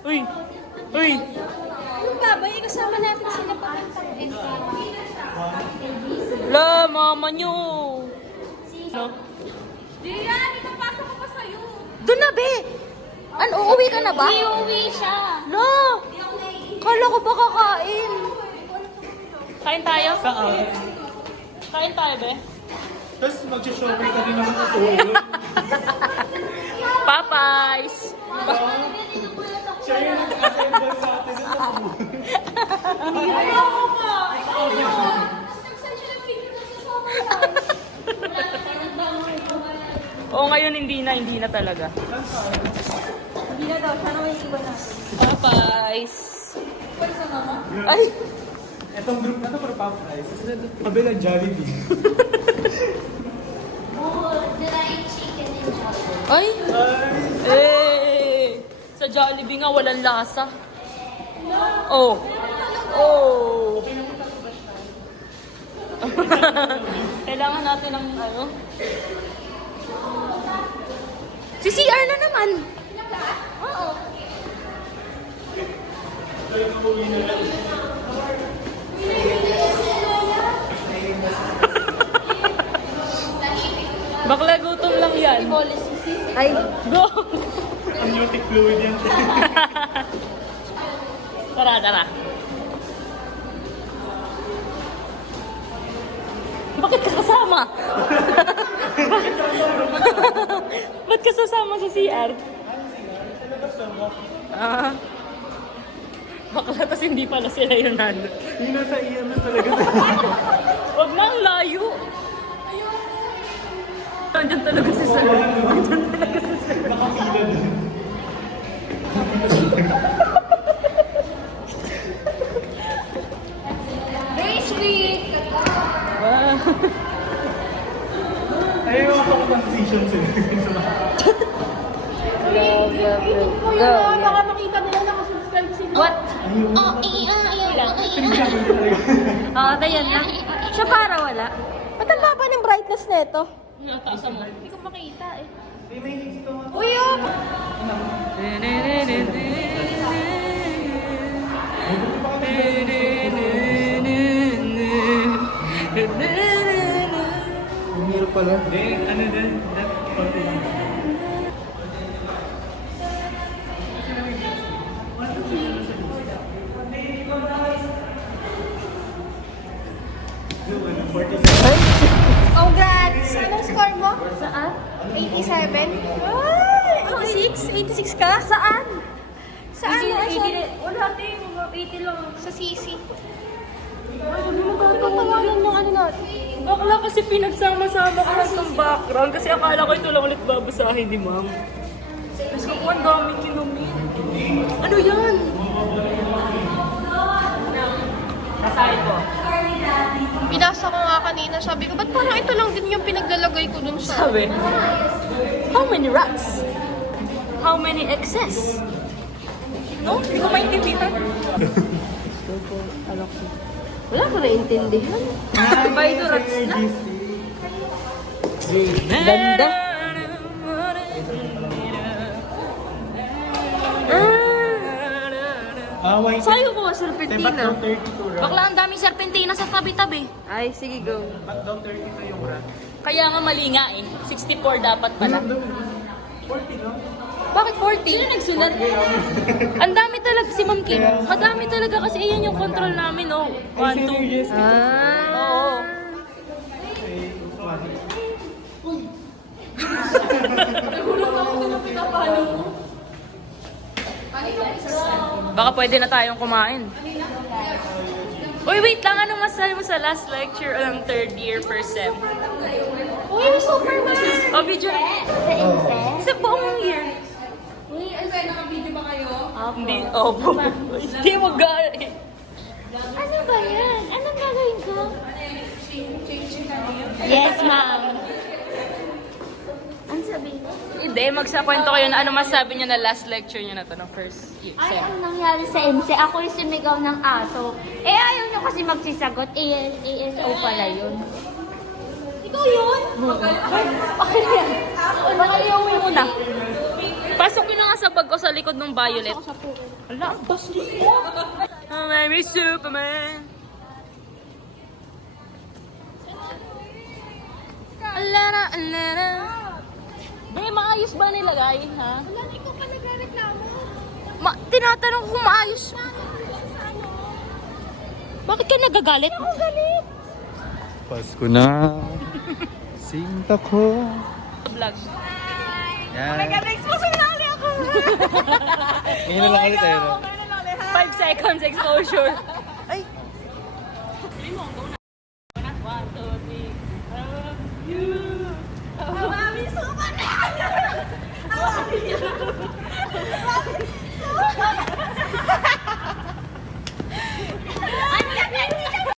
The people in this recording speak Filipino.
Uy! Uy! Yung babay, kasama natin sila pagkantang La, mama nyo! No? Diyan, ipapasok ko pa sa'yo. Doon na, be! Ano, uuwi ka na ba? Iuwi siya. La! Kala ko ba kakain? Kain tayo? Saan? Kain tayo, be? Tapos mag-shopping ka din naman sa Popeyes! Siya yung nag-assemble sa atin. Ayoko pa. Ikaw yun. Nag-send siya ng picture sa Oo, ngayon hindi na talaga. Hindi na daw, siya naman iwan natin. Popeyes! Pwede sa mama? Ay! Etong group na to para Popeyes. Kabilang Jollibee. Ay! Eh! Sa Jollibee nga, walang lasa. Oh! Oh! Kailangan natin ng ano? Si CR na naman! Oo! Bakla gutom lang yan. Ay, go! Amniotic fluid yan. Tara. Bakit ka kasama? Ba't ka sasama sa CR? Ah. Bakla, tas hindi pala sila yun nandun. Yung nasa EMS talaga sa Huwag na, ang layo. Nandiyan talaga si Sir. Nandiyan talaga si Sir. nakapila din. Very sweet. Ayaw ako transition sila. I-tweet mo yun na, baka makita nila nakasubscribe sila. What? Oh, iyan. Oo, tayo na. Siya para wala. Ba't ang baba ng brightness nito? Nataasa mo. Hindi ko makita eh. May dito nga. Uy, oh! Umiro pala. Hindi, ano din? Konti lang. Congrats! Anong score mo? Saan? 87? Ay! 86? 86 ka? Saan? Saan? Wala din. 80 lang. Sa CC. Hindi mo tatawagan yung ano natin. Bakla kasi pinagsama-sama ko lang ng background kasi akala ko ito lang ulit babasahin ni ma'am. Tapos ko, ang daming kinumin. Ano yan? Basahin ko. Binasa ko nga kanina, sabi ko, ba't parang ito lang din yung pinaglalagay ko dun sa... Sabi, how many rats? How many excess? No? Hindi ko maintindihan. Wala ko naiintindihan. By the rats na. Ganda. Away. Sayo ko, Ba't serpentina. daw 32 run? Bakla ang daming serpentina sa tabi-tabi. Ay, sige, go. Ba't daw 32 yung run? Kaya nga mali nga eh. 64 dapat pala. 40 lang. Bakit 40? Sino nagsulat? Ang dami talaga si Ma'am Kim. Madami talaga kasi iyan yung control namin, oh. 1, 2. Oo. Baka pwede na tayong kumain. Uy, wait lang. Ano masasabi mo sa last lecture ng third year first sem? Uy, Superman! Oh, video. Sa incense? Sa buong year. Uy, naka-video ba kayo? Hindi. Oh, hindi mo gano'n. Ano ba yan? Anong gagawin ko? Yes, ma'am. Ano sabihin ko? Hindi, magsakwento kayo na ano masabi niyo na last lecture niyo na to ng first year. Ay, sem. ang nangyari sa MC, ako yung sumigaw ng aso. Eh, ayaw nyo kasi magsisagot. ASO pala yun. Ikaw yun? Okay yan. Baka iuwi mo na. Pasok ko na nga sa bag ko. sa likod ng violet. Ala, ang bastos mo. Oh, may Superman. Alala, alala. Be, maayos ba nilagay, ha? Wala, hindi ko pa nagreklamo. Tinatanong ko kung maayos. Bakit ka nagagalit? Ako galit. Pasko na. Sinta ko. Vlog. Yan. Next mo, sinali ako. Ngayon na lang ulit tayo. 5 seconds exposure.